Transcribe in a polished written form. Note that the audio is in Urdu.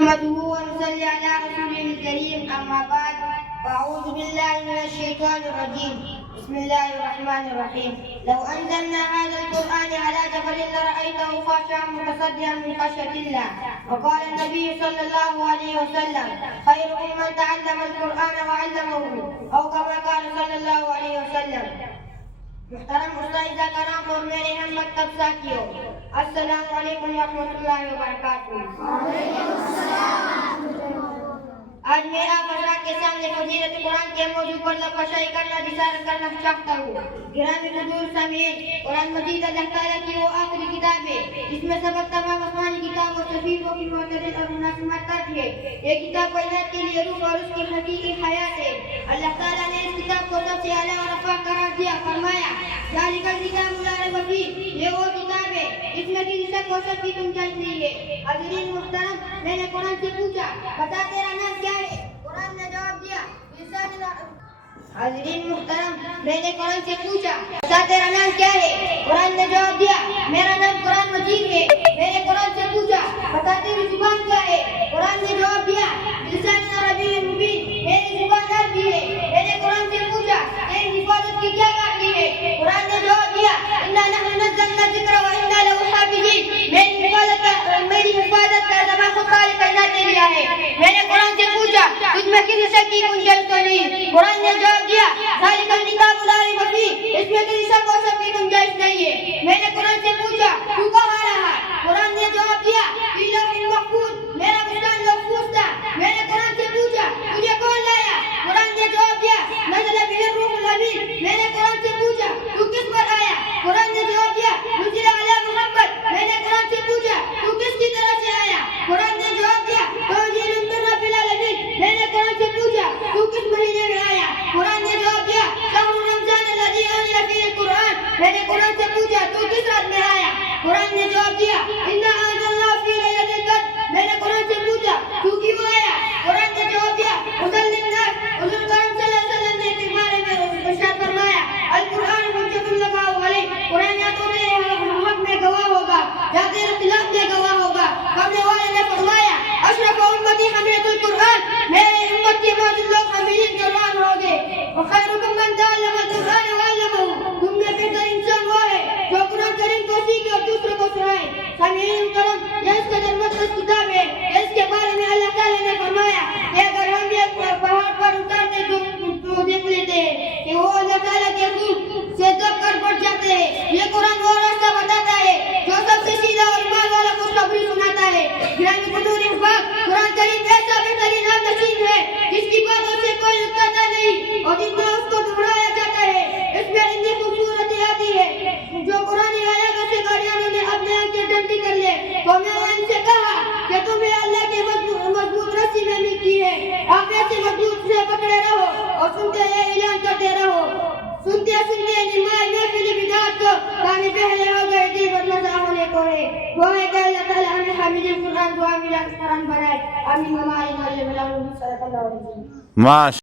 نحمده ونصلي على رسوله الكريم أما بعد فأعوذ بالله من الشيطان الرجيم بسم الله الرحمن الرحيم لو أنزلنا هذا القرآن على جبل لرأيته خاشعا متصدعا من خشية الله وقال النبي صلى الله عليه وسلم خيركم من تعلم القرآن وعلمه أو كما قال صلى الله عليه وسلم. محترم اساتذہ کرام اور میرے ہم مکتب ساتھیوں، السلام علیکم ورحمۃ اللہ وبرکاتہ۔ آج میں آپ حضرات کے سامنے فضیلت قرآن کے موضوع پر نقاشی کرنا اشارہ کرنا چاہتا ہوں۔ گرامی حضور سامعین، قرآن مجید اللہ تعالیٰ کی وہ آخری کتاب ہے جس میں سبق تمام آسمانی کتابوں صحیفوں کی معتدل اور مناسب ماتحت ہے۔ یہ کتاب کائنات کے لیے روح اور اس کی حقیقی حیات ہے۔ اللہ تعالیٰ نے اس کتاب کو سب سے اعلیٰ اور افضل قرار دیا، فرمایا ذالک الکتاب لا ریب فیہ، یہ وہ کتاب ہے جس میں کسی شک و شک کی گنجائش نہیں ہے۔ حاضرین محترم، میں نے قرآن سے پوچھا بتا تیرا نام کیا ہے؟ قرآن نے جواب دیا حاضرین محترم، میں نے قرآن سے پوچھا بتا تیرا نام کیا ہے؟ قرآن نے جواب دیا میرا نام قرآن مجید ہے۔ میں نے قرآن سے پوچھا بتا تیری زبان کیا ہے؟ قرآن نے جواب دیا بلسان عربی مبین، میری زبان عربی ہے۔ میں نے قرآن سے پوچھا تیری حفاظت کی کیا کافی ہے؟ قرآن نے جواب دیا انا نحن نزلنا الذکر وانا لہ حافظین، میری حفاظت کا ذمہ خود خالق کائنات نے لیا ہے۔ میں نے قرآن سے پوچھا تجھ میں کسی شک کی گنجائش تو نہیں؟ قرآن نے جواب دیا ذالک الکتاب لا ریب فیہ، اس میں کسی شک و شک کی گنجائش نہیں ہے۔ میں نے قرآن سے پوچھا تو کہاں رہا؟ قرآن نے جواب دیا فی لوح محفوظ، میرا بستان محفوظ تھا۔ میں نے قرآن سے پوچھا تجھے کون لایا؟ قرآن نے جواب دیا نزل بہ الروح الامین۔ میں نے قرآن سے پوچھا تو کس پر آیا؟ قرآن نے جواب دیا نزل علی محمد۔ میں نے قرآن سے پوچھا تو کس کی طرف سے آیا؟ قرآن نے جواب دیا تنزیل من رب العالمین۔ میں نے قرآن سے پوچھا تو کس مہینے میں آیا؟ قرآن نے جواب دیا شہر رمضان الذی انزل فیہ القرآن۔ میں نے قرآن سے پوچھا تو کس رات میں آیا؟ قرآن نے جواب دیا انا انزلناہ فی لیلۃ القدر۔ میں نے قرآن سے پوچھا تو کیوں آیا؟ قرآن نے جواب دیا ہدی للناس، حضور کرم صلی اللہ علیہ وسلم نے اس بارے میں ارشاد فرمایا القرآن حجۃ لک و علیک، قرآن یا تو میرے حق میں گواہ ہوگا یا تیرے خلاف میں گواہ ہوگا۔ قبل والے نے فرمایا اشرف امتی حملۃ القرآن، میرے امت کے معزز لوگ حاملین قرآن ہوں گے۔ وخیرکم من تعلم القرآن وعلمہ، تم میں بہتر انسان وہ ہے جو قرآن کریم کو سیکھے اور دوسروں کو سنائے۔ سامعین کرم، یہ اس قدر مقدس کتاب ہے اس کے بارے میں اللہ تعالیٰ نے فرمایا کہ اگر ہم یہ پہاڑ پر اتارتے تو دیکھ لیتے ہیں کہ وہ اللہ تعالیٰ کے حکم سے دب کر پڑ جاتے ہیں۔ یہ قرآن وہ راستہ بتاتا ہے جو سب سے سیدھا اور ایمان والا خوشخبری سناتا ہے۔ گرامی حضور احباب، قرآن کریم ایسا بہترین نام نشین ہے جس کی باتوں سے کوئی اترتا نہیں اور جس میں اس کو دہرایا جاتا ہے۔ اس میں اتنی خوبصورتی آتی ہے جو قرآن آیاتوں سے قاریانوں نے اپنے آنکھیں ٹھنڈی کر لے۔ تو میں نے ان سے کہا کہ تمہیں اللہ کے مضبوط رسی میں ملتی ہے، آپ ایسے مضبوط سے پکڑے رہو اور سنتے یہ اعلان کرتے رہو۔ سنتے سنتے نمائے محفل بدعت کو کان پہلے ہو گئے دل بدمزہ ہونے کو ہے۔ وہ ہے کہ اللہ تعالیٰ ہمیں حاملین قرآن دعا ملا قرآن بنائے، آمین۔ ہمارے صلی اللہ علیہ وسلم۔